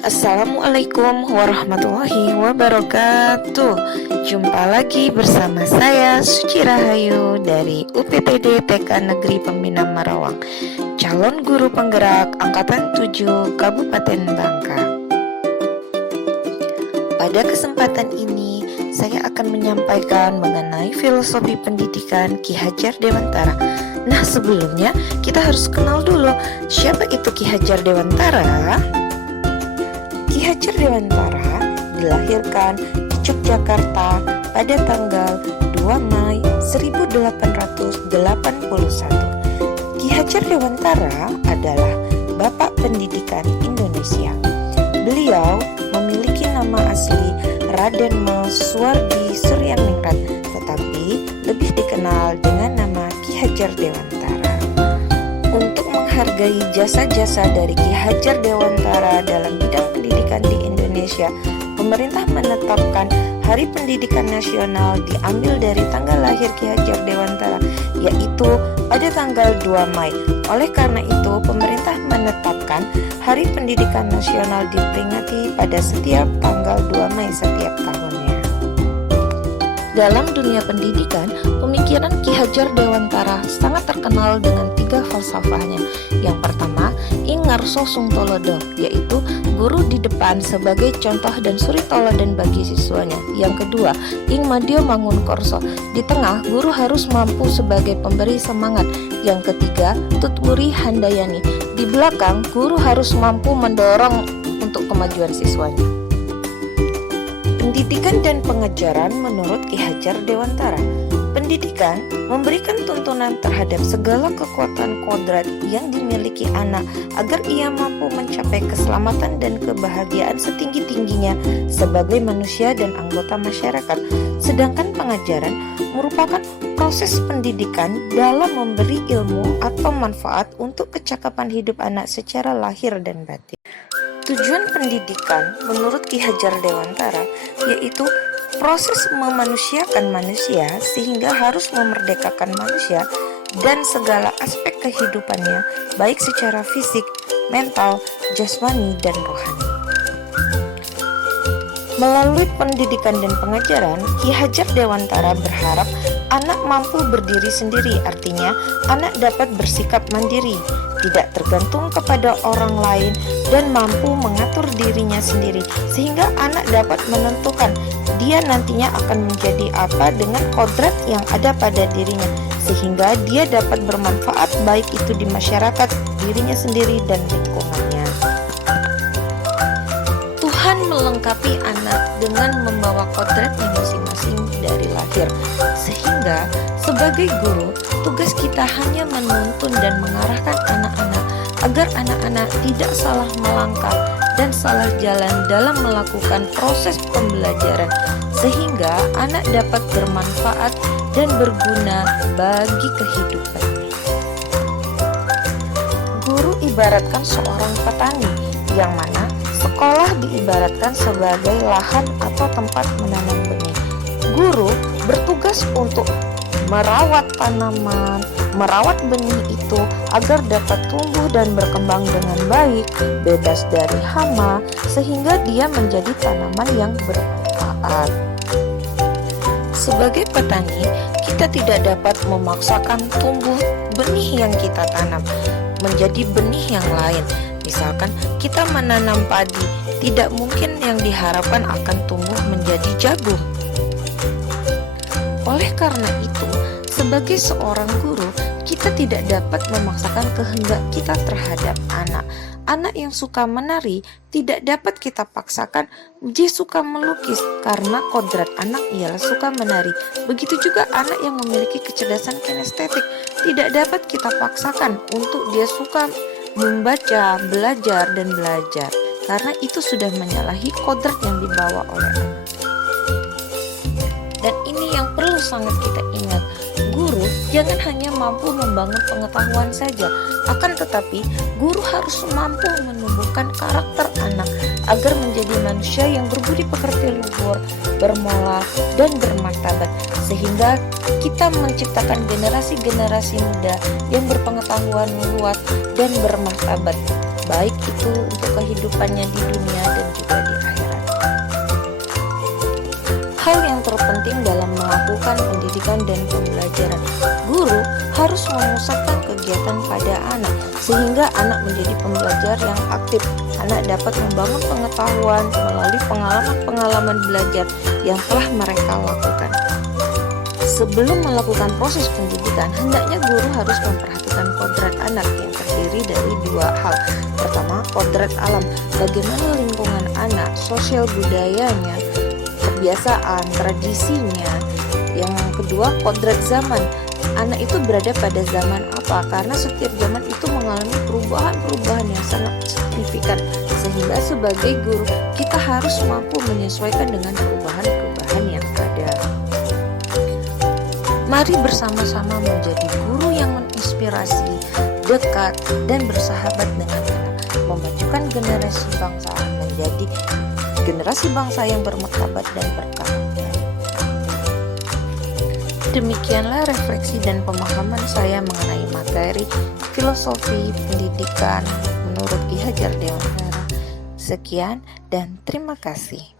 Assalamualaikum warahmatullahi wabarakatuh. Jumpa lagi bersama saya Suci Rahayu dari UPTD TK Negeri Pembina Marawang, calon guru penggerak Angkatan 7 Kabupaten Bangka. Pada kesempatan ini saya akan menyampaikan mengenai filosofi pendidikan Ki Hajar Dewantara. Nah, sebelumnya kita harus kenal dulu siapa itu Ki Hajar Dewantara. Ki Hajar Dewantara dilahirkan di Yogyakarta pada tanggal 2 Mei 1881. Ki Hajar Dewantara adalah Bapak Pendidikan Indonesia. Beliau memiliki nama asli Raden Mas Suwardi Suryaningrat, tetapi lebih dikenal dengan nama Ki Hajar Dewantara. Untuk menghargai jasa-jasa dari Ki Hajar Dewantara dalam bidang pendidikan di Indonesia, pemerintah menetapkan Hari Pendidikan Nasional diambil dari tanggal lahir Ki Hajar Dewantara, yaitu pada tanggal 2 Mei. Oleh karena itu, pemerintah menetapkan Hari Pendidikan Nasional diperingati pada setiap tanggal 2 Mei setiap tahunnya. Dalam dunia pendidikan, pemikiran Ki Hajar Dewantara sangat terkenal dengan 3 falsafahnya. Yang pertama, Ing Ngarso Sung Tolodo, yaitu guru di depan sebagai contoh dan suri toladan bagi siswanya. Yang kedua, Ing Madya Mangun Korso, di tengah guru harus mampu sebagai pemberi semangat. Yang ketiga, Tutwuri Handayani, di belakang guru harus mampu mendorong untuk kemajuan siswanya. Pendidikan dan pengajaran menurut Ki Hajar Dewantara. Pendidikan memberikan tuntunan terhadap segala kekuatan kodrat yang dimiliki anak agar ia mampu mencapai keselamatan dan kebahagiaan setinggi-tingginya sebagai manusia dan anggota masyarakat. Sedangkan pengajaran merupakan proses pendidikan dalam memberi ilmu atau manfaat untuk kecakapan hidup anak secara lahir dan batin. Tujuan pendidikan menurut Ki Hajar Dewantara yaitu proses memanusiakan manusia sehingga harus memerdekakan manusia dan segala aspek kehidupannya, baik secara fisik, mental, jasmani, dan rohani. Melalui pendidikan dan pengajaran, Ki Hajar Dewantara berharap anak mampu berdiri sendiri, artinya anak dapat bersikap mandiri, tidak tergantung kepada orang lain, dan mampu mengatur dirinya sendiri, sehingga anak dapat menentukan dia nantinya akan menjadi apa dengan kodrat yang ada pada dirinya, sehingga dia dapat bermanfaat baik itu di masyarakat, dirinya sendiri, dan lingkungannya. Tuhan melengkapi anak dengan membawa kodratnya masing-masing dari lahir, sehingga sebagai guru, tugas kita hanya menuntun dan mengarahkan anak-anak agar anak-anak tidak salah melangkah dan salah jalan dalam melakukan proses pembelajaran, sehingga anak dapat bermanfaat dan berguna bagi kehidupannya. Guru ibaratkan seorang petani, yang mana sekolah diibaratkan sebagai lahan atau tempat menanam benih. Guru bertugas untuk merawat tanaman, merawat benih itu agar dapat tumbuh dan berkembang dengan baik, bebas dari hama, sehingga dia menjadi tanaman yang bermanfaat. Sebagai petani, kita tidak dapat memaksakan tumbuh benih yang kita tanam menjadi benih yang lain. Misalkan kita menanam padi, tidak mungkin yang diharapkan akan tumbuh menjadi jagung. Oleh karena itu, sebagai seorang guru, kita tidak dapat memaksakan kehendak kita terhadap anak. Anak yang suka menari tidak dapat kita paksakan dia suka melukis, karena kodrat anak ialah suka menari. Begitu juga anak yang memiliki kecerdasan kinestetik tidak dapat kita paksakan untuk dia suka membaca, belajar, dan belajar, karena itu sudah menyalahi kodrat yang dibawa oleh anak. Dan ini yang perlu sangat kita ingat, guru jangan hanya mampu membangun pengetahuan saja, akan tetapi guru harus mampu menumbuhkan karakter anak agar menjadi manusia yang berbudi pekerti luhur, bermoral, dan bermartabat, sehingga kita menciptakan generasi-generasi muda yang berpengetahuan luas dan bermartabat, baik itu untuk kehidupannya di dunia pendidikan dan pembelajaran. Guru harus memusatkan kegiatan pada anak, sehingga anak menjadi pembelajar yang aktif. Anak dapat membangun pengetahuan melalui pengalaman-pengalaman belajar yang telah mereka lakukan. Sebelum melakukan proses pendidikan, hendaknya guru harus memperhatikan kodrat anak yang terdiri dari dua hal. Pertama, kodrat alam, bagaimana lingkungan anak, sosial budayanya, kebiasaan, tradisinya. Yang kedua, kodrat zaman, anak itu berada pada zaman apa, karena setiap zaman itu mengalami perubahan-perubahan yang sangat signifikan, sehingga sebagai guru kita harus mampu menyesuaikan dengan perubahan-perubahan yang ada. Mari bersama-sama menjadi guru yang menginspirasi, dekat, dan bersahabat dengan anak, memajukan generasi bangsa menjadi generasi bangsa yang bermartabat dan berkarakter. Demikianlah refleksi dan pemahaman saya mengenai materi filosofi pendidikan menurut Ki Hajar Dewantara. Sekian dan terima kasih.